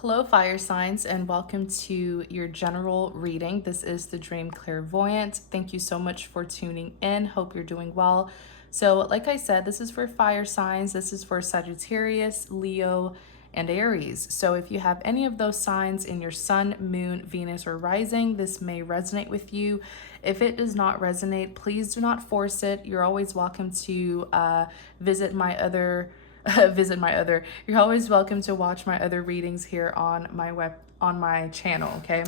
Hello, fire signs, and welcome to your general reading. This is the Dream Clairvoyant. Thank you so much for tuning in. Hope you're doing well. So, like I said, this is for fire signs. This is for Sagittarius, Leo, and Aries. So, if you have any of those signs in your sun, moon, Venus, or rising, this may resonate with you. If it does not resonate, please do not force it. You're always welcome to visit my other you're always welcome to watch my other readings here on my channel. Okay,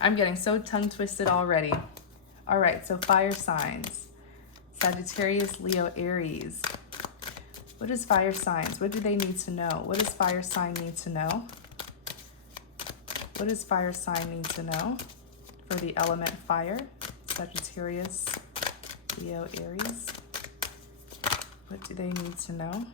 I'm getting so tongue twisted already. All right, so fire signs: Sagittarius, Leo, Aries. What is fire signs? What do they need to know? What does fire sign need to know? What does fire sign need to know for the element fire? Sagittarius, Leo, Aries. What do they need to know?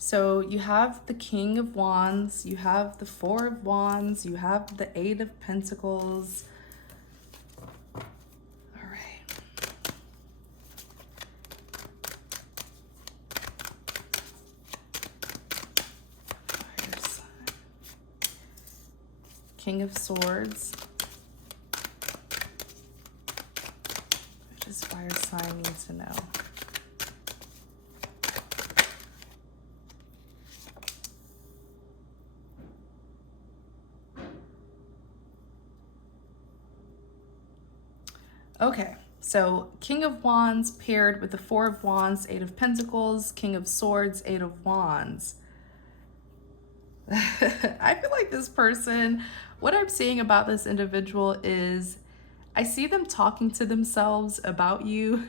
So you have the King of Wands, you have the Four of Wands, you have the Eight of Pentacles. All right. Fire sign. King of Swords. What does fire sign need to know? Okay, so King of Wands paired with the Four of Wands, Eight of Pentacles, King of Swords, Eight of Wands. I feel like this person, what I'm seeing about this individual is I see them talking to themselves about you.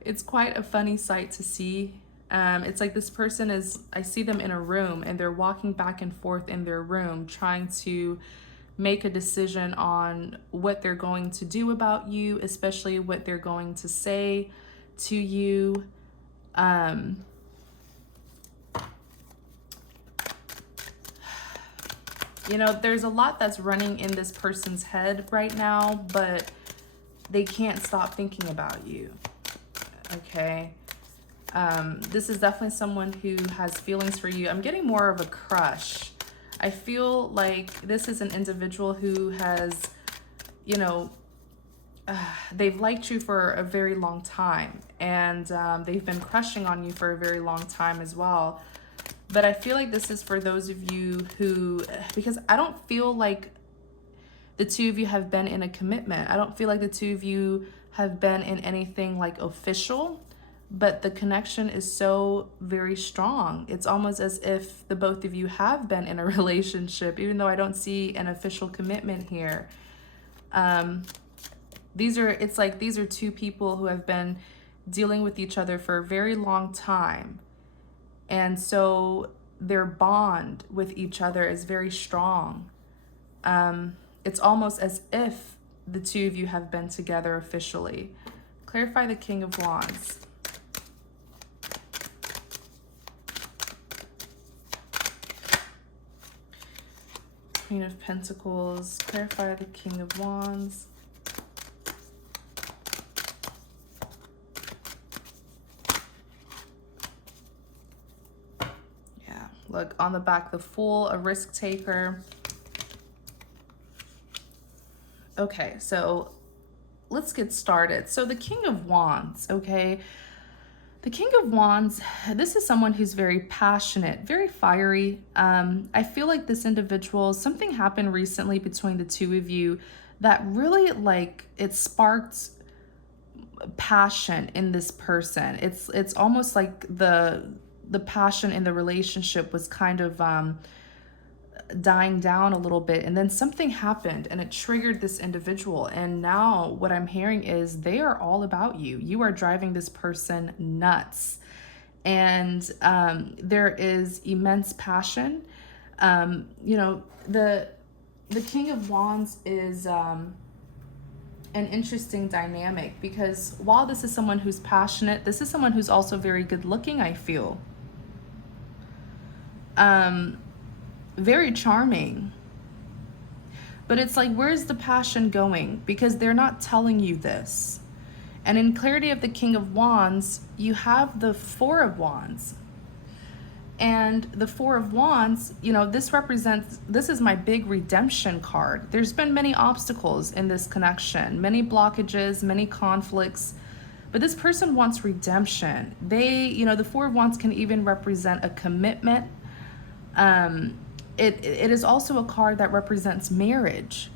It's quite a funny sight to see. It's like this person is, I see them in a room and they're walking back and forth in their room trying to make a decision on what they're going to do about you, especially what they're going to say to you. You know, there's a lot that's running in this person's head right now, but they can't stop thinking about you. Okay. This is definitely someone who has feelings for you. I'm getting more of a crush. I feel like this is an individual who has, you know, they've liked you for a very long time, and they've been crushing on you for a very long time as well. But I feel like this is for those of you who, because I don't feel like the two of you have been in a commitment. I don't feel like the two of you have been in anything like official, but the connection is so very strong. It's almost as if the both of you have been in a relationship, even though I don't see an official commitment here. It's like these are two people who have been dealing with each other for a very long time. And so their bond with each other is very strong. It's almost as if the two of you have been together officially. Clarify the King of Wands. Queen of Pentacles. Clarify the King of Wands. Yeah, look, on the back, the Fool, a risk taker. Okay, so let's get started. So the King of Wands, okay? The King of Wands, this is someone who's very passionate, very fiery. I feel like this individual, something happened recently between the two of you that really, like, it sparked passion in this person. It's almost like the passion in the relationship was kind of dying down a little bit, and then something happened and it triggered this individual, and now what I'm hearing is they are all about you. You are driving this person nuts, and there is immense passion. You know, the King of Wands is an interesting dynamic, because while this is someone who's passionate, this is someone who's also very good looking, I feel. Very charming. But it's like, where's the passion going? Because they're not telling you this. And in clarity of the King of Wands, you have the Four of Wands. And the Four of Wands, you know, this is my big redemption card. There's been many obstacles in this connection, many blockages, many conflicts, but this person wants redemption. You know, the Four of Wands can even represent a commitment. It is also a card that represents marriage.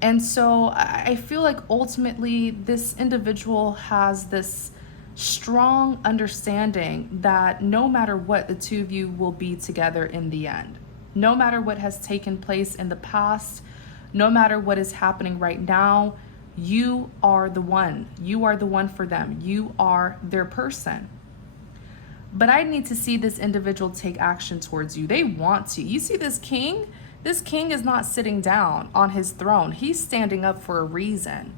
And so I feel like ultimately this individual has this strong understanding that no matter what, the two of you will be together in the end. No matter what has taken place in the past, no matter what is happening right now, you are the one. You are the one for them. You are their person. But I need to see this individual take action towards you. They want to. You see this king? This king is not sitting down on his throne. He's standing up for a reason.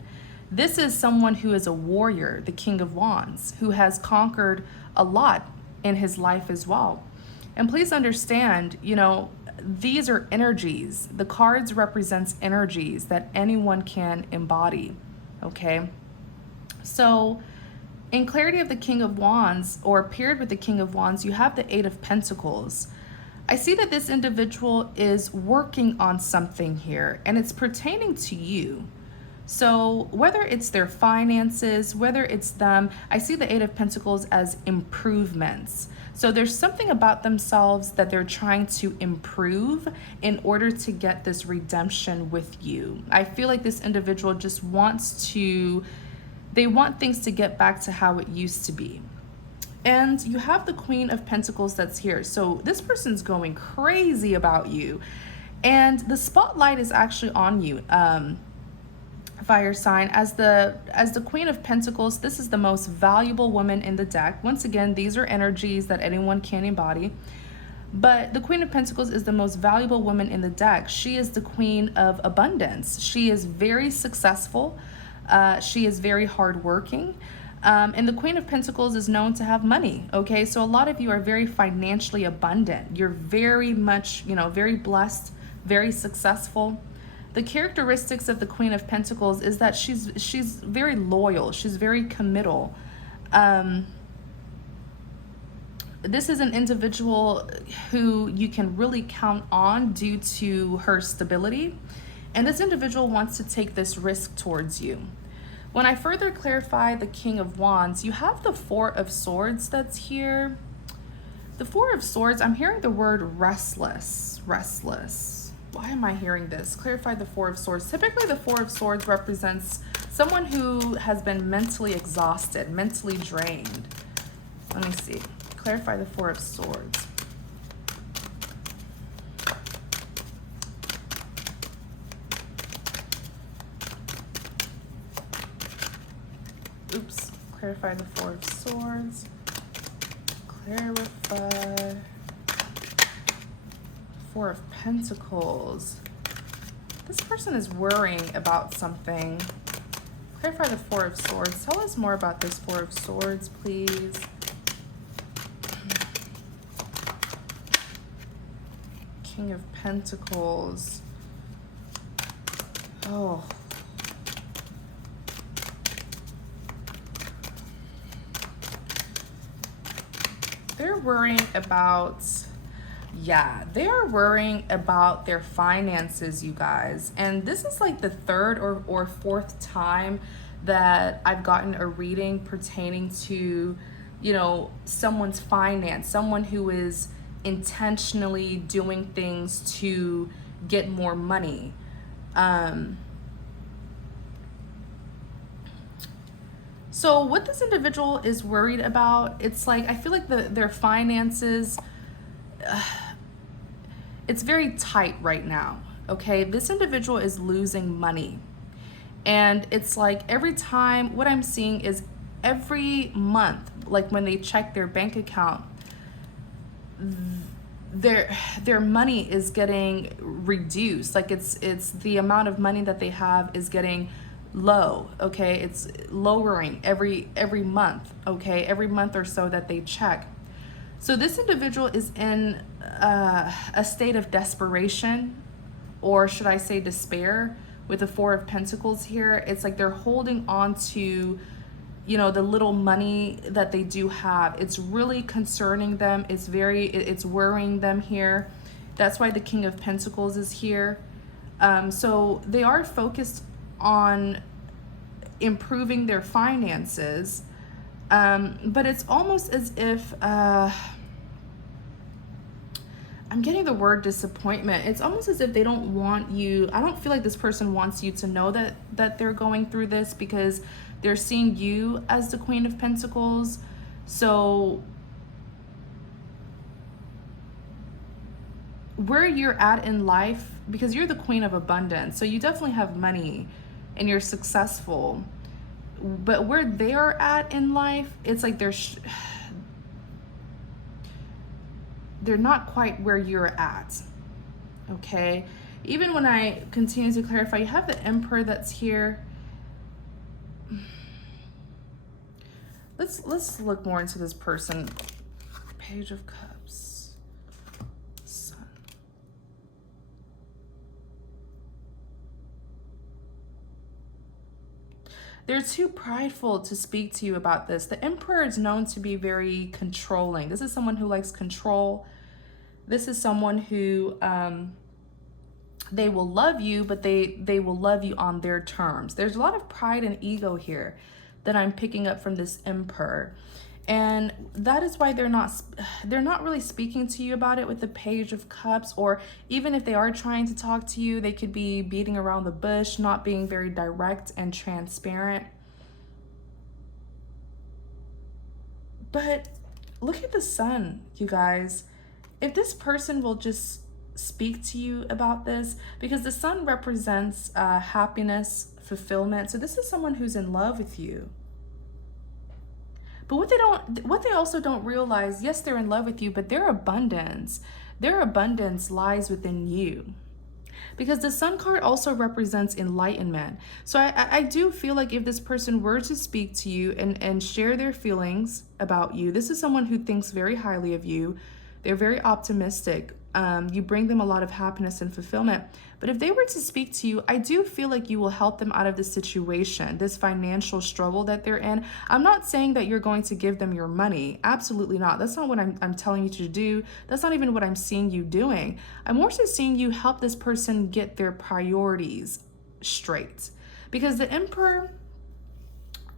This is someone who is a warrior, the King of Wands, who has conquered a lot in his life as well. And please understand, you know, these are energies. The cards represents energies that anyone can embody, okay? So in clarity of the King of Wands, or paired with the King of Wands, you have the Eight of Pentacles. I see that this individual is working on something here, and it's pertaining to you. So whether it's their finances, whether it's them, I see the Eight of Pentacles as improvements. So there's something about themselves that they're trying to improve in order to get this redemption with you. I feel like this individual just they want things to get back to how it used to be. And you have the Queen of Pentacles that's here. So this person's going crazy about you. And the spotlight is actually on you. Fire sign, as the Queen of Pentacles, this is the most valuable woman in the deck. Once again, these are energies that anyone can embody, but the Queen of Pentacles is the most valuable woman in the deck. She is the queen of abundance. She is very successful. She is very hardworking. And the Queen of Pentacles is known to have money. Okay, so a lot of you are very financially abundant. You're very much, you know, very blessed, very successful. The characteristics of the Queen of Pentacles is that she's very loyal. She's very committal. This is an individual who you can really count on due to her stability. And this individual wants to take this risk towards you. When I further clarify the King of Wands, you have the Four of Swords that's here. The Four of Swords, I'm hearing the word restless. Why am I hearing this? Clarify the Four of Swords. Typically, the Four of Swords represents someone who has been mentally exhausted, mentally drained. Let me see. Clarify the Four of Swords. Oops. Clarify the Four of Swords. Clarify. Four of Pentacles. This person is worrying about something. Clarify the Four of Swords. Tell us more about this Four of Swords, please. King of Pentacles. Oh. They're worrying about... Yeah, they are worrying about their finances, you guys. And this is like the third or fourth time that I've gotten a reading pertaining to, you know, someone's finance, someone who is intentionally doing things to get more money. So what this individual is worried about, it's like, I feel like their finances... it's very tight right now, okay? This individual is losing money. And it's like every time, what I'm seeing is every month, like when they check their bank account, their money is getting reduced. Like it's the amount of money that they have is getting low, okay? It's lowering every month, okay? Every month or so that they check. So this individual is in a state of desperation, or should I say despair, with the Four of Pentacles here. It's like they're holding on to you know, the little money that they do have. It's really concerning them. It's worrying them here. That's why the King of Pentacles is here. So they are focused on improving their finances. But it's almost as if, I'm getting the word disappointment. It's almost as if they don't want you. I don't feel like this person wants you to know that they're going through this, because they're seeing you as the Queen of Pentacles. So where you're at in life, because you're the Queen of Abundance, so you definitely have money and you're successful. But where they're at in life, it's like they're not quite where you're at, okay? Even when I continue to clarify, you have the Emperor that's here. Let's look more into this person. Page of Cups, Sun. They're too prideful to speak to you about this. The Emperor is known to be very controlling. This is someone who likes control. This is someone who, they will love you, but they will love you on their terms. There's a lot of pride and ego here that I'm picking up from this Emperor. And that is why they're not really speaking to you about it with the Page of Cups, or even if they are trying to talk to you, they could be beating around the bush, not being very direct and transparent. But look at the Sun, you guys. If this person will just speak to you about this, because the Sun represents happiness, fulfillment. So this is someone who's in love with you. But what they also don't realize, yes, they're in love with you, but their abundance lies within you. Because the Sun card also represents enlightenment. So I do feel like if this person were to speak to you and share their feelings about you, this is someone who thinks very highly of you. They're very optimistic. You bring them a lot of happiness and fulfillment. But if they were to speak to you, I do feel like you will help them out of this situation, this financial struggle that they're in. I'm not saying that you're going to give them your money. Absolutely not. That's not what I'm telling you to do. That's not even what I'm seeing you doing. I'm more so seeing you help this person get their priorities straight. Because the Emperor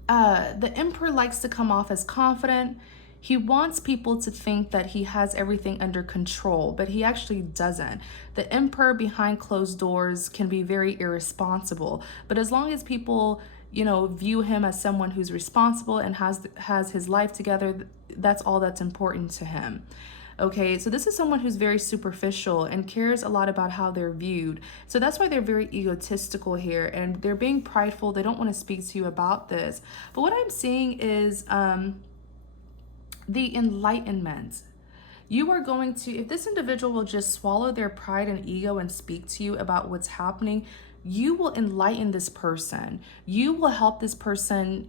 likes to come off as confident. He wants people to think that he has everything under control, but he actually doesn't. The Emperor behind closed doors can be very irresponsible, but as long as people, you know, view him as someone who's responsible and has his life together, that's all that's important to him. Okay, so this is someone who's very superficial and cares a lot about how they're viewed. So that's why they're very egotistical here, and they're being prideful. They don't want to speak to you about this. But what I'm seeing is the enlightenment. You are going to, if this individual will just swallow their pride and ego and speak to you about what's happening, you will enlighten this person. You will help this person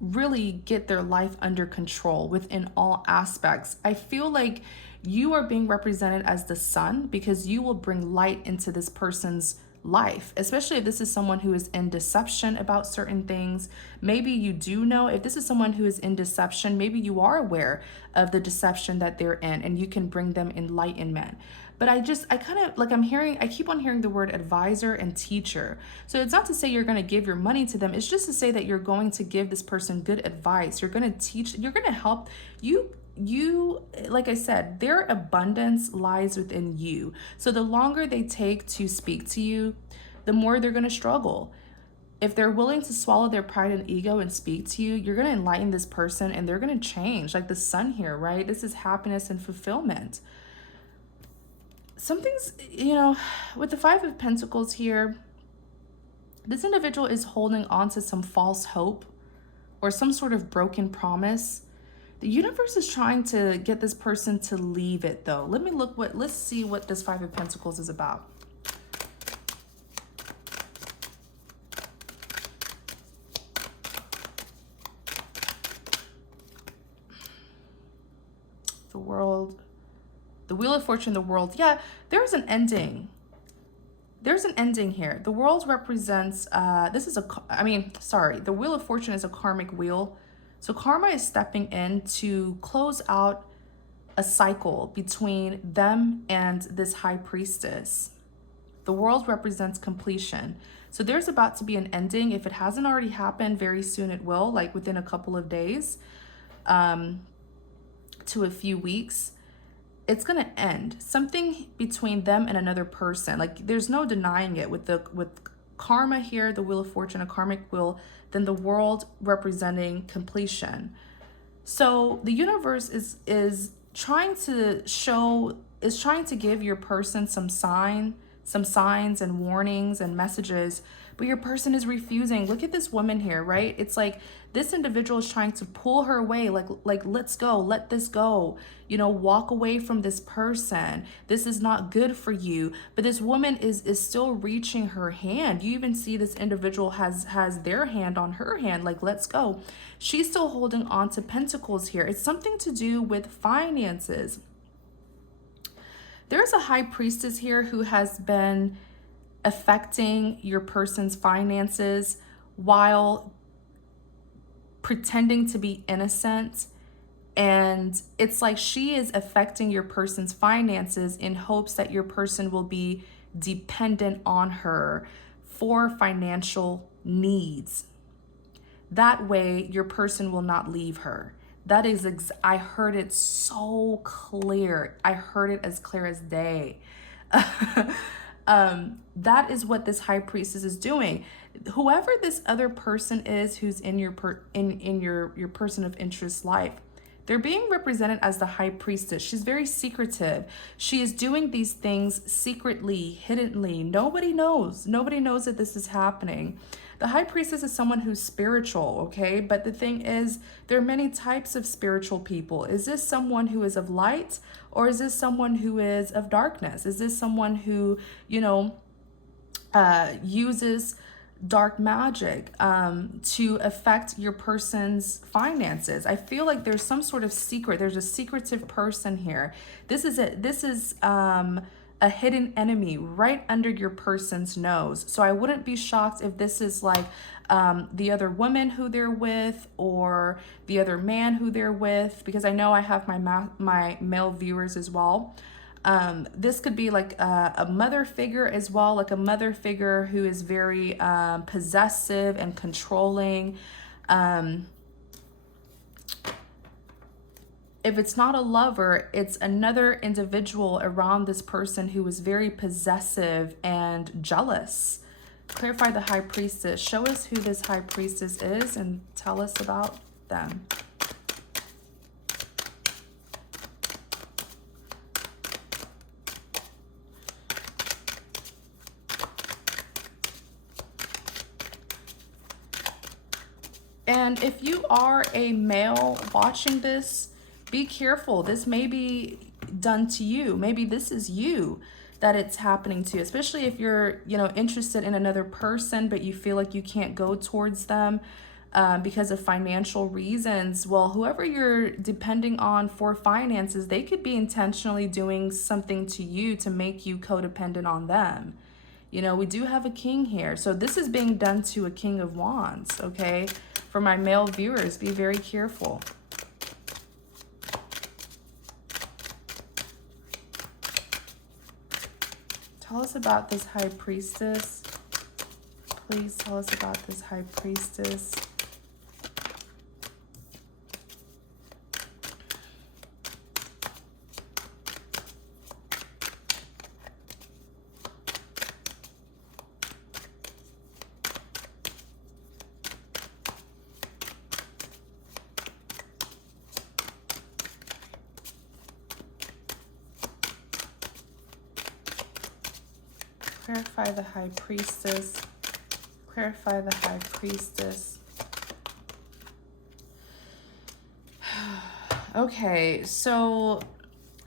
really get their life under control within all aspects. I feel like you are being represented as the Sun, because you will bring light into this person's life, especially if this is someone who is in deception about certain things. Maybe you do know, if this is someone who is in deception, maybe you are aware of the deception that they're in, and you can bring them enlightenment. But I kind of like, I keep on hearing the word advisor and teacher. So it's not to say you're going to give your money to them. It's just to say that you're going to give this person good advice. You're going to teach, you're going to help you, like I said, their abundance lies within you. So the longer they take to speak to you, the more they're going to struggle. If they're willing to swallow their pride and ego and speak to you, you're going to enlighten this person and they're going to change. Like the Sun here, right? This is happiness and fulfillment. Something's, you know, with the Five of Pentacles here, this individual is holding on to some false hope or some sort of broken promise. The universe is trying to get this person to leave it, though. Let's see what this Five of Pentacles is about. The World, the Wheel of Fortune, the World. Yeah, there's an ending. There's an ending here. The World represents, the Wheel of Fortune is a karmic wheel. So karma is stepping in to close out a cycle between them and this high priestess. The world represents completion. So there's about to be an ending. If it hasn't already happened, very soon it will, like within a couple of days to a few weeks. It's going to end. Something between them and another person. Like there's no denying it with karma here, the Wheel of Fortune, a karmic wheel, then the world representing completion. So the universe is trying to give your person some signs and warnings and messages, but your person is refusing. Look at this woman here, right? It's like this individual is trying to pull her away, like let's go, let this go, walk away from this person. This is not good for you. But this woman is still reaching her hand. You even see this individual has their hand on her hand, like let's go. She's still holding on to pentacles here. It's something to do with finances. There's a high priestess here who has been affecting your person's finances while pretending to be innocent. And it's like she is affecting your person's finances in hopes that your person will be dependent on her for financial needs. That way, your person will not leave her. That is, I heard it so clear. I heard it as clear as day. That is what this high priestess is doing. Whoever this other person is who's in your your person of interest life, they're being represented as the high priestess. She's very secretive. She is doing these things secretly, hiddenly. Nobody knows. Nobody knows that this is happening. The high priestess is someone who's spiritual, okay? But the thing is, there are many types of spiritual people. Is this someone who is of light, or is this someone who is of darkness? Is this someone who, uses dark magic to affect your person's finances? I feel like there's some sort of secret. There's a secretive person here. This is a hidden enemy right under your person's nose. So I wouldn't be shocked if this is like the other woman who they're with, or the other man who they're with, because I know I have my male viewers as well. This could be like a mother figure as well, like a mother figure who is very possessive and controlling. If it's not a lover, it's another individual around this person who is very possessive and jealous. Clarify the high priestess. Show us who this high priestess is and tell us about them. And if you are a male watching this, be careful. This may be done to you. Maybe this is you that it's happening to, especially if you're, interested in another person, but you feel like you can't go towards them because of financial reasons. Well, whoever you're depending on for finances, they could be intentionally doing something to you to make you codependent on them. We do have a king here. So this is being done to a king of wands, okay? For my male viewers, be very careful. Tell us about this high priestess. Please tell us about this high priestess. Clarify the high priestess. Clarify the high priestess. Okay, so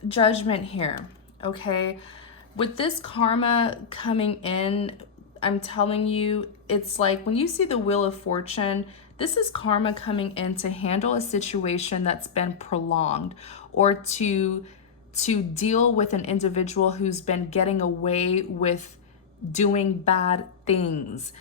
judgment here, okay? With this karma coming in, I'm telling you, it's like when you see the Wheel of Fortune, this is karma coming in to handle a situation that's been prolonged, or to deal with an individual who's been getting away with doing bad things.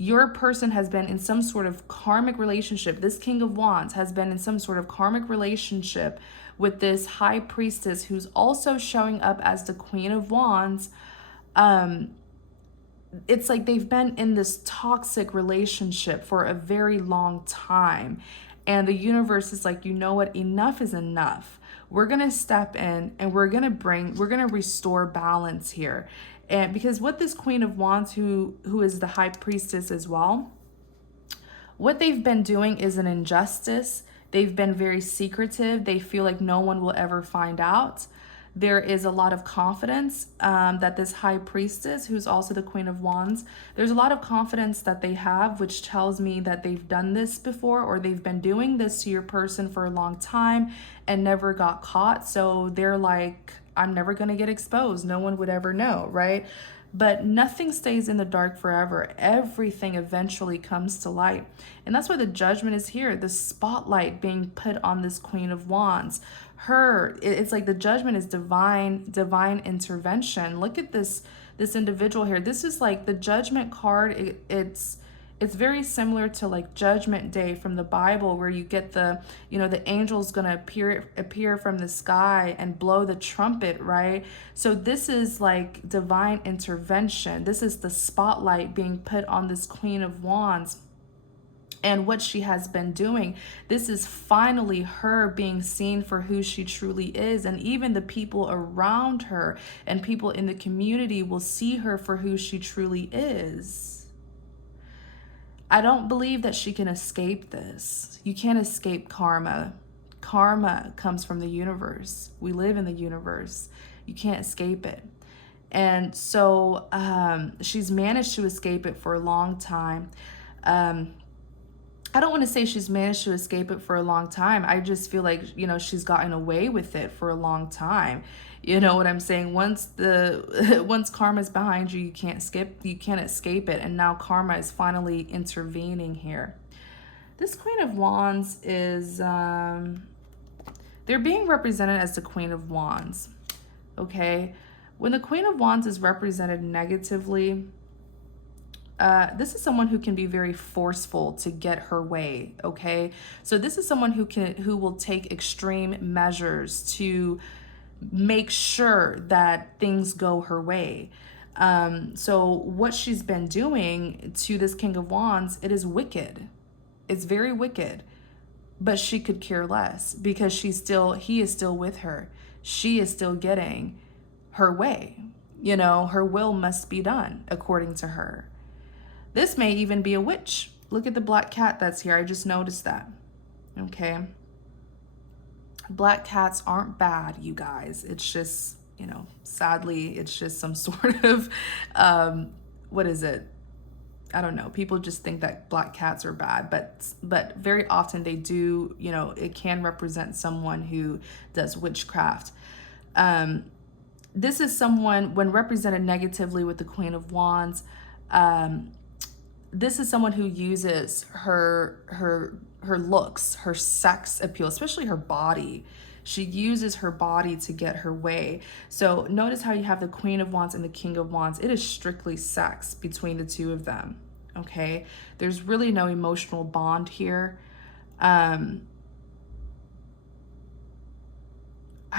your person has been in some sort of karmic relationship. This King of Wands has been in some sort of karmic relationship with this High Priestess who's also showing up as the Queen of Wands. It's like they've been in this toxic relationship for a very long time. And the universe is like, you know what? Enough is enough. We're going to step in and we're going to restore balance here. And because what this Queen of Wands, who is the High Priestess as well, what they've been doing is an injustice. They've been very secretive. They feel like no one will ever find out. There is a lot of confidence that this High Priestess, who's also the Queen of Wands, there's a lot of confidence that they have, which tells me that they've done this before, or they've been doing this to your person for a long time and never got caught. So they're like, I'm never going to get exposed. No one would ever know, right? But nothing stays in the dark forever. Everything eventually comes to light. And that's why the judgment is here. The spotlight being put on this Queen of Wands. It's like the judgment is divine intervention. Look at this individual here. This is like the judgment card. It's very similar to like Judgment Day from the Bible, where you get the angel's gonna appear from the sky and blow the trumpet, right? So this is like divine intervention. This is the spotlight being put on this Queen of Wands and what she has been doing. This is finally her being seen for who she truly is. And even the people around her and people in the community will see her for who she truly is. I don't believe that she can escape this. You can't escape karma. Karma comes from the universe. We live in the universe. You can't escape it. And so she's managed to escape it for a long time. I don't want to say she's managed to escape it for a long time. I just feel like, she's gotten away with it for a long time. You know what I'm saying? Once karma's behind you, you can't escape it. And now karma is finally intervening here. This Queen of Wands is, they're being represented as the Queen of Wands. Okay. When the Queen of Wands is represented negatively, this is someone who can be very forceful to get her way. Okay. So this is someone who will take extreme measures to make sure that things go her way. So what she's been doing to this King of Wands, it is wicked. It's very wicked, but she could care less because he is still with her. She is still getting her way. Her will must be done according to her. This may even be a witch. Look at the black cat that's here. I just noticed that. Okay. Black cats aren't bad, you guys. It's just, sadly, it's just some sort of, what is it? I don't know. People just think that black cats are bad, but very often they do, it can represent someone who does witchcraft. This is someone, when represented negatively with the Queen of Wands, this is someone who uses her looks, her sex appeal, especially her body. She uses her body to get her way. So notice how you have the Queen of Wands and the King of Wands. It is strictly sex between the two of them. Okay. There's really no emotional bond here. I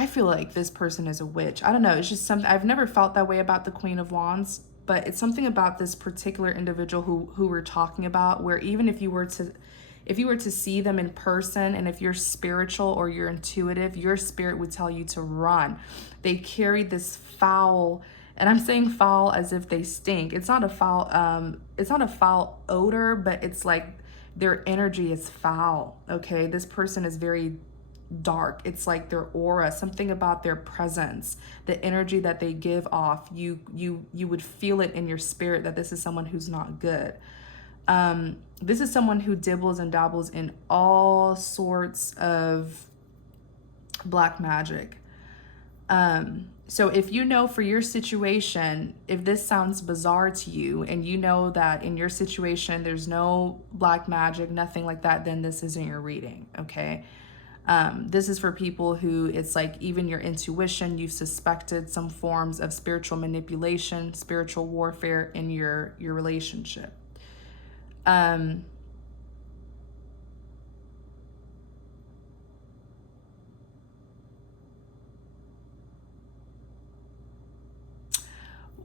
feel like this person is a witch. I don't know. It's just something, I've never felt that way about the Queen of Wands, but it's something about this particular individual who we're talking about, where even if you were to see them in person, and if you're spiritual or you're intuitive, your spirit would tell you to run. They carry this foul, and I'm saying foul as if they stink. It's not a foul odor, but it's like their energy is foul. Okay. This person is very dark. It's like their aura, something about their presence, the energy that they give off. You would feel it in your spirit that this is someone who's not good. This is someone who dibbles and dabbles in all sorts of black magic. So if for your situation, if this sounds bizarre to you and you know that in your situation there's no black magic, nothing like that, then this isn't your reading. Okay. This is for people who it's like even your intuition, you've suspected some forms of spiritual manipulation, spiritual warfare in your relationship.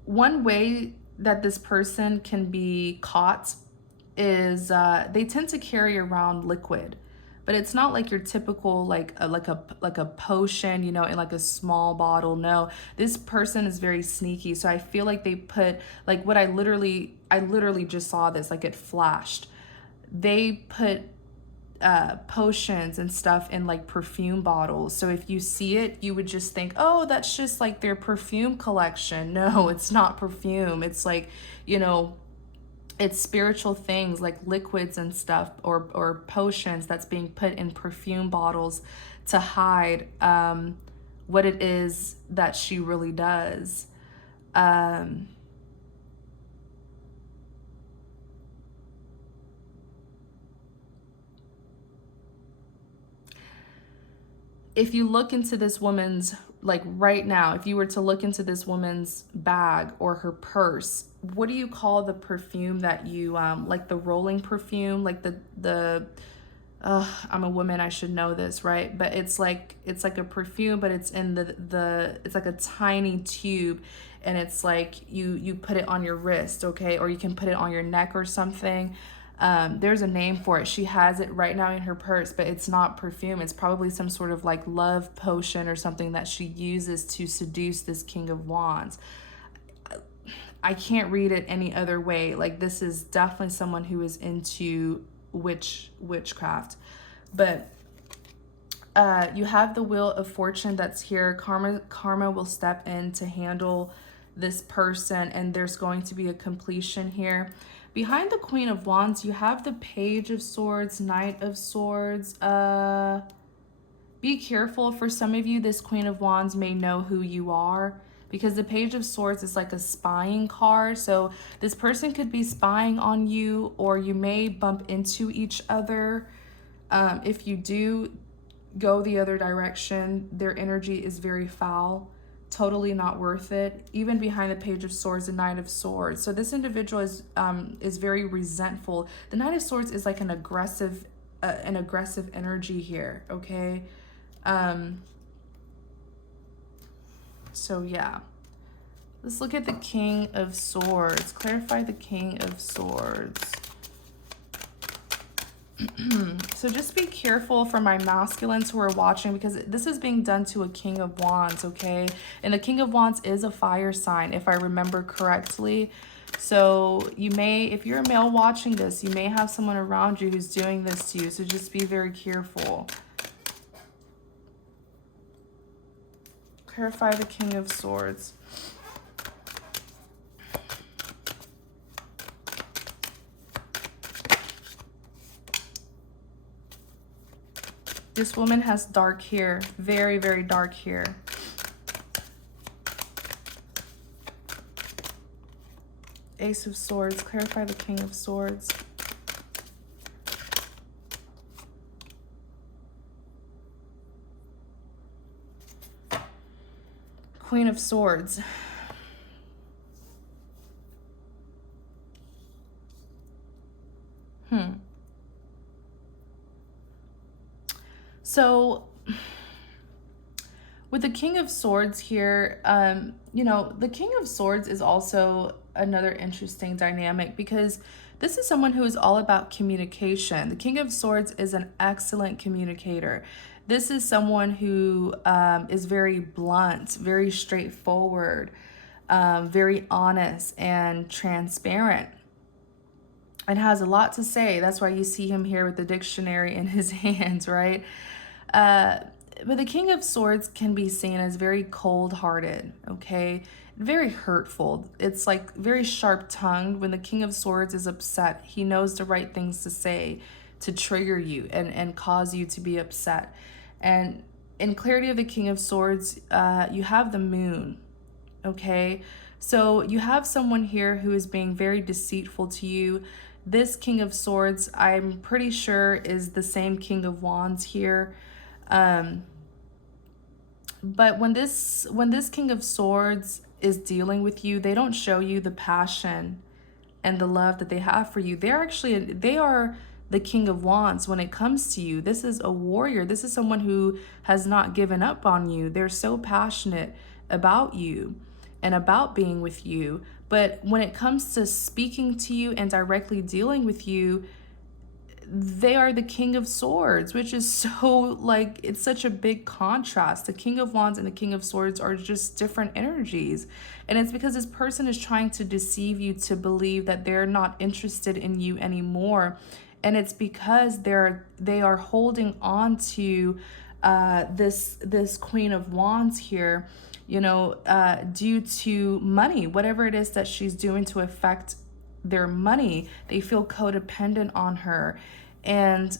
One way that this person can be caught is they tend to carry around liquid, but it's not like your typical like a potion, you know, in like a small bottle. No, this person is very sneaky. So I feel like they put like what I literally just saw this, like it flashed. They put potions and stuff in like perfume bottles. So if you see it, you would just think, oh, that's just like their perfume collection. No, it's not perfume. It's like, you know, it's spiritual things like liquids and stuff, or potions that's being put in perfume bottles to hide what it is that she really does. Um, if you look into this woman's, like right now, if you were to look into this woman's bag or her purse, what do you call the perfume that you like, the rolling perfume, like the I'm a woman, I should know this, right? But it's like a perfume, but it's in the it's like a tiny tube, and it's like you put it on your wrist, okay, or you can put it on your neck or something. There's a name for it. She has it right now in her purse, but it's not perfume. It's probably some sort of like love potion or something that she uses to seduce this King of Wands. I can't read it any other way. Like, this is definitely someone who is into witchcraft. But you have the Wheel of Fortune that's here. Karma will step in to handle this person, and there's going to be a completion here. Behind the Queen of Wands, you have the Page of Swords, Knight of Swords. Be careful. For some of you, this Queen of Wands may know who you are, because the Page of Swords is like a spying card. So this person could be spying on you, or you may bump into each other. If you do go the other direction, their energy is very foul, totally not worth it. Even behind the Page of Swords, the Knight of Swords. So this individual is very resentful. The Knight of Swords is like an aggressive energy here, okay? So yeah. Let's look at the King of Swords. Clarify the King of Swords. So just be careful for my masculines who are watching, because this is being done to a King of Wands, okay? And the King of Wands is a fire sign, if I remember correctly. So you may, if you're a male watching this, you may have someone around you who's doing this to you. So just be very careful. Clarify the King of Swords. This woman has dark hair, very, very dark hair. Ace of Swords, clarify the King of Swords. Queen of Swords. So with the King of Swords here, you know, the King of Swords is also another interesting dynamic, because this is someone who is all about communication. The King of Swords is an excellent communicator. This is someone who is very blunt, very straightforward, very honest and transparent, and has a lot to say. That's why you see him here with the dictionary in his hands, right? But the King of Swords can be seen as very cold-hearted, okay? Very hurtful. It's like very sharp-tongued. When the King of Swords is upset, he knows the right things to say to trigger you and cause you to be upset. And in clarity of the King of Swords, you have the Moon, okay? So you have someone here who is being very deceitful to you. This King of Swords, I'm pretty sure, is the same King of Wands here. But when this King of Swords is dealing with you, they don't show you the passion and the love that they have for you. They are the King of Wands when it comes to you. This is a warrior. This is someone who has not given up on you. They're so passionate about you and about being with you. But when it comes to speaking to you and directly dealing with you, they are the King of Swords, which is so, like, it's such a big contrast. The King of Wands and the King of Swords are just different energies. And it's because this person is trying to deceive you to believe that they're not interested in you anymore. And it's because they are holding on to this Queen of Wands here, you know, due to money, whatever it is that she's doing to affect their money. They feel codependent on her. And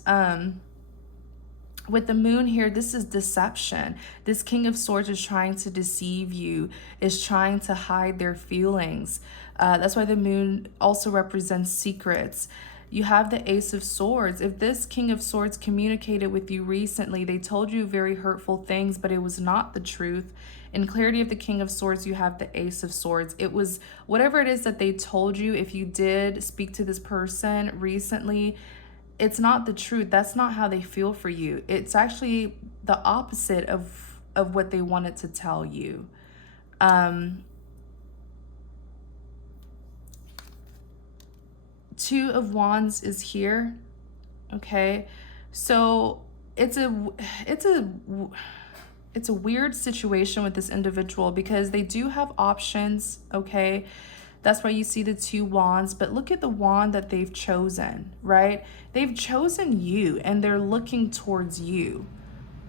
with the moon here, this is deception. This King of Swords is trying to deceive you, is trying to hide their feelings. That's why the moon also represents secrets. You have the Ace of Swords. If this King of Swords communicated with you recently, they told you very hurtful things, but it was not the truth. In clarity of the King of Swords, you have the Ace of Swords. It was whatever it is that they told you. If you did speak to this person recently, it's not the truth. That's not how they feel for you. It's actually the opposite of what they wanted to tell you. Two of Wands is here. Okay, so it's a weird situation with this individual because they do have options. Okay, that's why you see the two wands, but look at the wand that they've chosen, right? They've chosen you and they're looking towards you.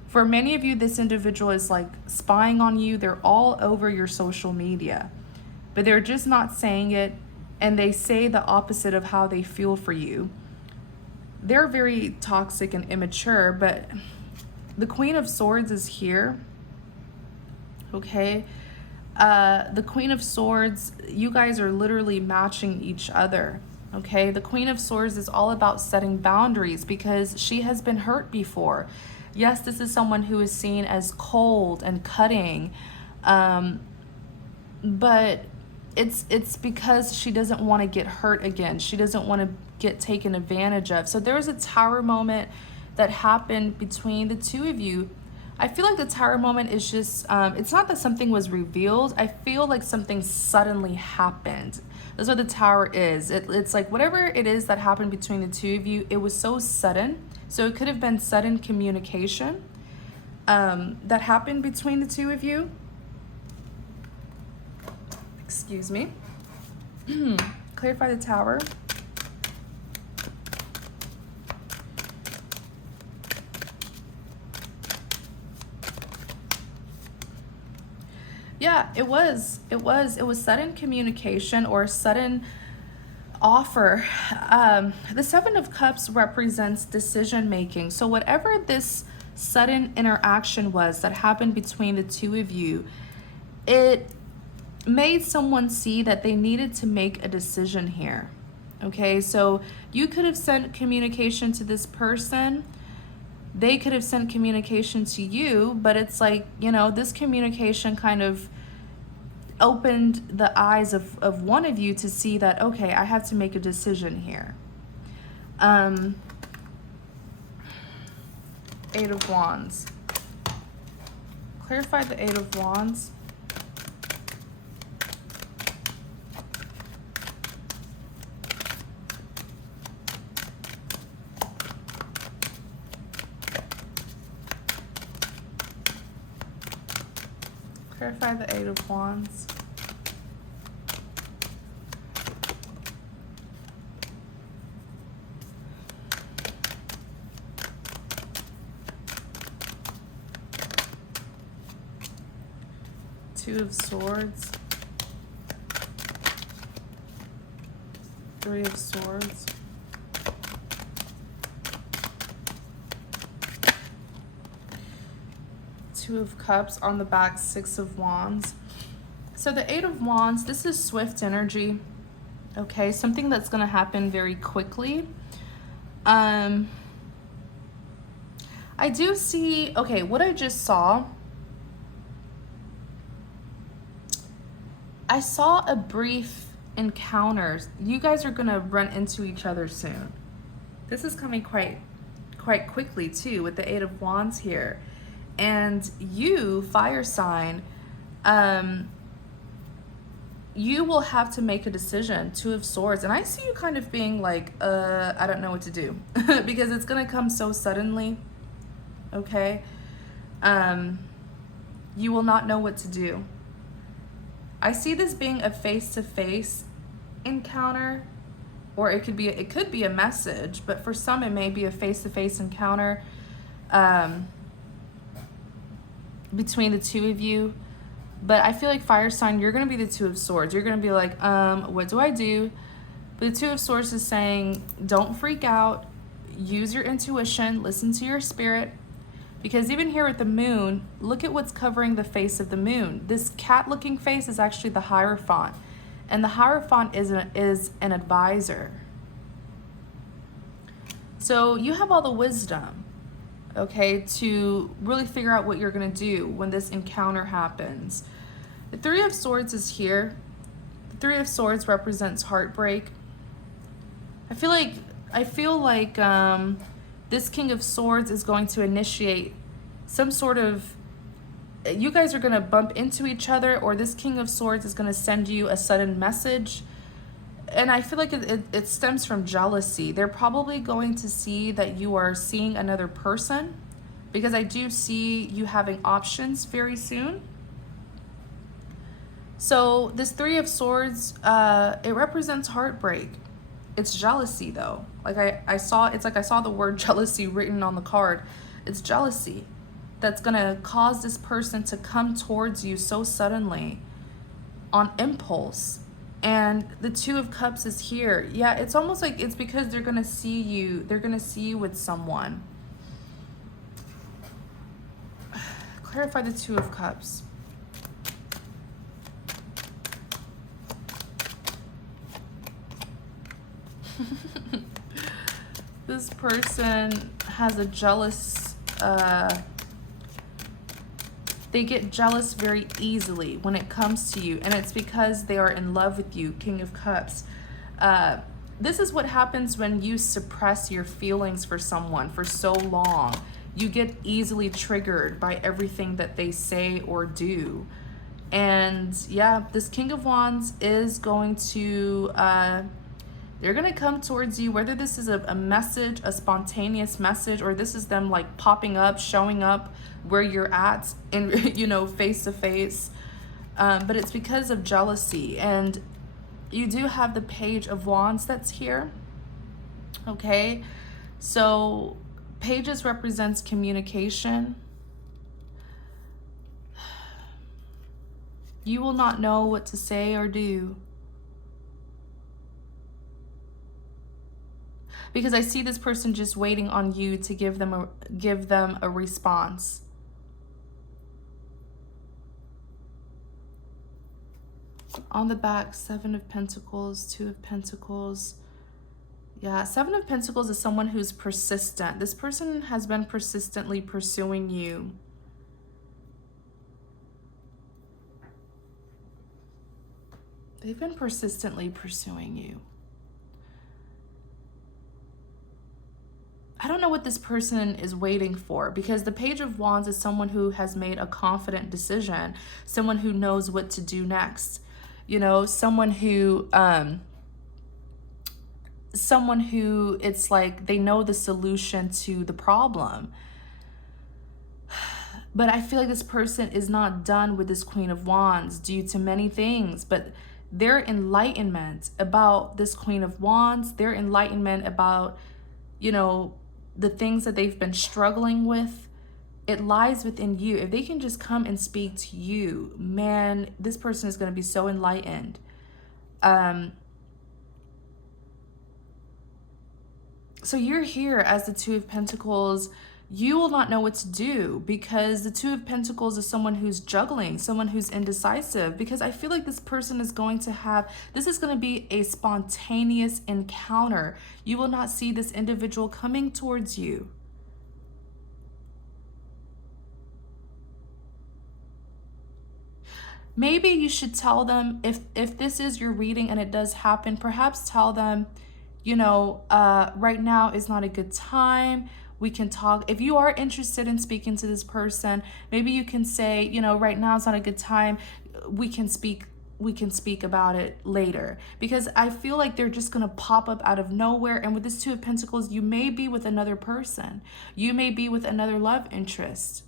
For many of you, this individual is like spying on you. They're all over your social media, but they're just not saying it. And they say the opposite of how they feel for you. They're very toxic and immature, but the Queen of Swords is here. Okay. The Queen of Swords, you guys are literally matching each other. Okay. The Queen of Swords is all about setting boundaries because she has been hurt before. Yes, this is someone who is seen as cold and cutting. But it's because she doesn't want to get hurt again. She doesn't want to get taken advantage of. So there was a tower moment that happened between the two of you. I feel like the tower moment is just, it's not that something was revealed. I feel like something suddenly happened. That's what the tower is. It's like whatever it is that happened between the two of you, it was so sudden. So it could have been sudden communication that happened between the two of you. Excuse me. Clarify the tower. Yeah, it was sudden communication or sudden offer. The Seven of Cups represents decision making. So whatever this sudden interaction was that happened between the two of you, it made someone see that they needed to make a decision here. Okay, so you could have sent communication to this person. They could have sent communication to you, but it's like, you know, this communication kind of opened the eyes of one of you to see that, okay, I have to make a decision here. Eight of Wands. Clarify the Eight of Wands. Clarify the Eight of Wands. Two of Swords. Three of Swords. Two of Cups on the back, Six of Wands. So the Eight of Wands, this is swift energy. Okay, something that's going to happen very quickly. I do see, okay, what I just saw, I saw a brief encounters. You guys are going to run into each other soon. This is coming quite quickly too, with the Eight of Wands here. And you, fire sign, you will have to make a decision. Two of Swords. And I see you kind of being like, I don't know what to do. Because it's going to come so suddenly. Okay? You will not know what to do. I see this being a face-to-face encounter, or it could be a message, but for some it may be a face-to-face encounter between the two of you. But I feel like fire sign, you're going to be the Two of Swords. You're going to be like, what do I do? But the Two of Swords is saying, don't freak out. Use your intuition. Listen to your spirit. Because even here with the moon, look at what's covering the face of the moon. This cat-looking face is actually the Hierophant. And the Hierophant is an advisor. So you have all the wisdom, okay, to really figure out what you're going to do when this encounter happens. The Three of Swords is here. The Three of Swords represents heartbreak. I feel like this King of Swords is going to initiate some sort of, you guys are going to bump into each other, or this King of Swords is going to send you a sudden message. And I feel like it stems from jealousy. They're probably going to see that you are seeing another person, because I do see you having options very soon. So this Three of Swords, it represents heartbreak. It's jealousy though. Like I saw the word jealousy written on the card. It's jealousy that's gonna cause this person to come towards you so suddenly on impulse. And the Two of Cups is here. Yeah, it's almost like it's because they're gonna see you with someone. Clarify the Two of Cups. This person has a jealous, they get jealous very easily when it comes to you, and it's because they are in love with you, King of Cups. This is what happens when you suppress your feelings for someone for so long. You get easily triggered by everything that they say or do. And yeah, this King of Wands is going to, they're going to come towards you, whether this is a message, a spontaneous message, or this is them like popping up, showing up where you're at, and you know, face to face. But it's because of jealousy. And you do have the Page of Wands that's here. Okay. So pages represents communication. You will not know what to say or do. Because I see this person just waiting on you to give them a response. On the back, Seven of Pentacles, Two of Pentacles. Yeah, Seven of Pentacles is someone who's persistent. This person has been persistently pursuing you. They've been persistently pursuing you. I don't know what this person is waiting for, because the Page of Wands is someone who has made a confident decision, someone who knows what to do next. You know, someone who it's like they know the solution to the problem. But I feel like this person is not done with this Queen of Wands due to many things, but their enlightenment about this Queen of Wands, their enlightenment about, you know, the things that they've been struggling with, it lies within you. If they can just come and speak to you, man, this person is going to be so enlightened. So you're here as the Two of Pentacles. You will not know what to do, because the Two of Pentacles is someone who's juggling, someone who's indecisive, because I feel like this person is going to have, this is going to be a spontaneous encounter. You will not see this individual coming towards you. maybe you should tell them, if this is your reading and it does happen, perhaps tell them, right now is not a good time. We can talk. If you are interested in speaking to this person, maybe you can say, right now is not a good time. We can speak about it later, because I feel like they're just going to pop up out of nowhere. And with this Two of Pentacles, you may be with another person. You may be with another love interest,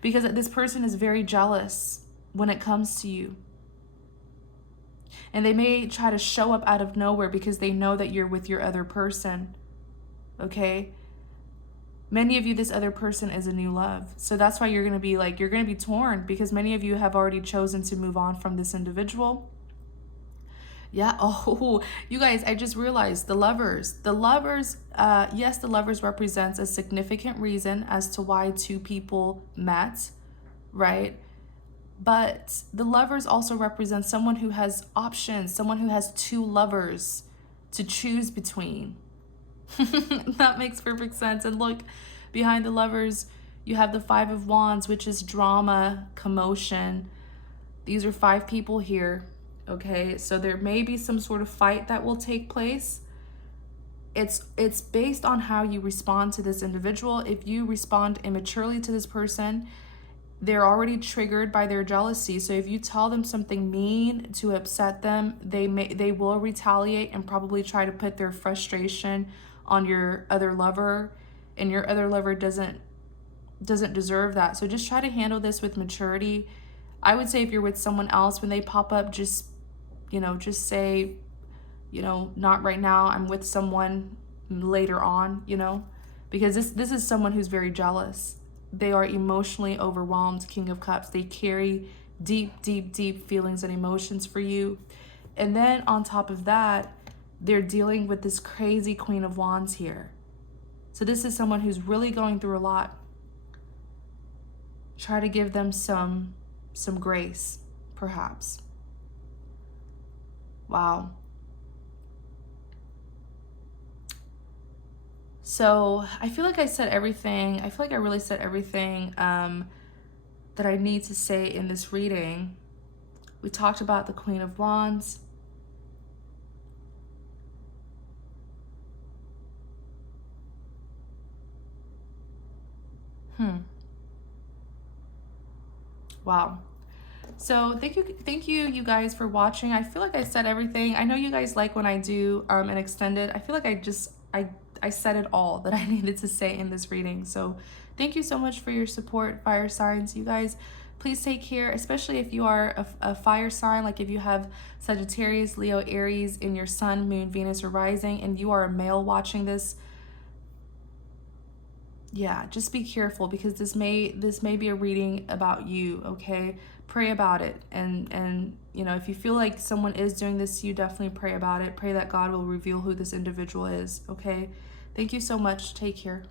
because this person is very jealous when it comes to you. And they may try to show up out of nowhere because they know that you're with your other person. Okay? Many of you, this other person is a new love. So that's why you're going to be torn, because many of you have already chosen to move on from this individual. Yeah. Oh, you guys, I just realized the lovers. Yes, the lovers represents a significant reason as to why two people met, right? But the lovers also represent someone who has options, someone who has two lovers to choose between. That makes perfect sense. And look, behind the lovers, you have the Five of Wands, which is drama, commotion. These are 5 people here, okay? So there may be some sort of fight that will take place. It's based on how you respond to this individual. If you respond immaturely to this person, they're already triggered by their jealousy. So if you tell them something mean to upset them, they will retaliate and probably try to put their frustration on your other lover, and your other lover doesn't deserve that. So just try to handle this with maturity. I would say if you're with someone else, when they pop up, just say, not right now, I'm with someone later on, because this is someone who's very jealous. They are emotionally overwhelmed, King of Cups. They carry deep, deep, deep feelings and emotions for you. And then on top of that, they're dealing with this crazy Queen of Wands here. So this is someone who's really going through a lot. Try to give them some grace, perhaps. Wow. So I feel like I said everything. I feel like I really said everything that I need to say in this reading. We talked about the Queen of Wands. Wow. So thank you you guys for watching. I feel like I said everything. I know you guys like when I do an extended. I feel like I said it all that I needed to say in this reading. So thank you so much for your support, fire signs. You guys, please take care, especially if you are a fire sign, like if you have Sagittarius, Leo, Aries in your sun, moon, Venus, or rising, and you are a male watching this. Yeah, just be careful, because this may be a reading about you, okay? Pray about it. And if you feel like someone is doing this to you, definitely pray about it. Pray that God will reveal who this individual is, okay? Thank you so much. Take care.